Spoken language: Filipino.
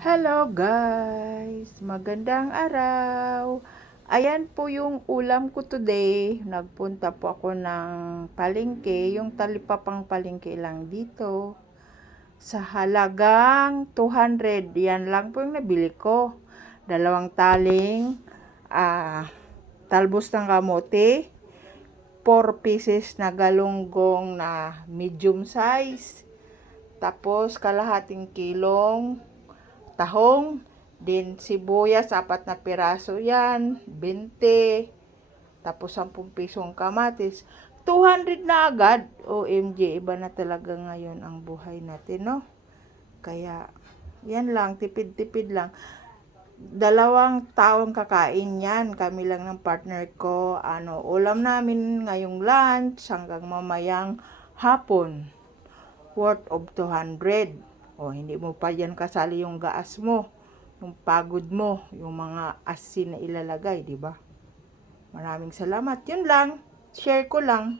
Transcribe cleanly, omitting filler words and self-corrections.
Hello guys! Magandang araw! Ayan po yung ulam ko today. Nagpunta po ako ng palengke, yung talipapang palengke lang dito. Sa halagang 200, yan lang po yung nabili ko. Dalawang taling talbos ng kamote, 4 pieces na galunggong na medium size, tapos kalahating kilong tahong, din sibuyas, 4 na piraso yan, 20, tapos 10 pisong kamatis. 200 na agad. OMG, iba na talaga ngayon ang buhay natin, no? Kaya, yan lang, tipid-tipid lang. 2 taong kakain yan. Kami lang ng partner ko. Ulam namin ngayong lunch hanggang mamayang hapon. Worth of 200. Hindi mo pa yan kasali yung gaas mo, yung pagod mo, yung mga asin na ilalagay, di ba? Maraming salamat. Yun lang. Share ko lang.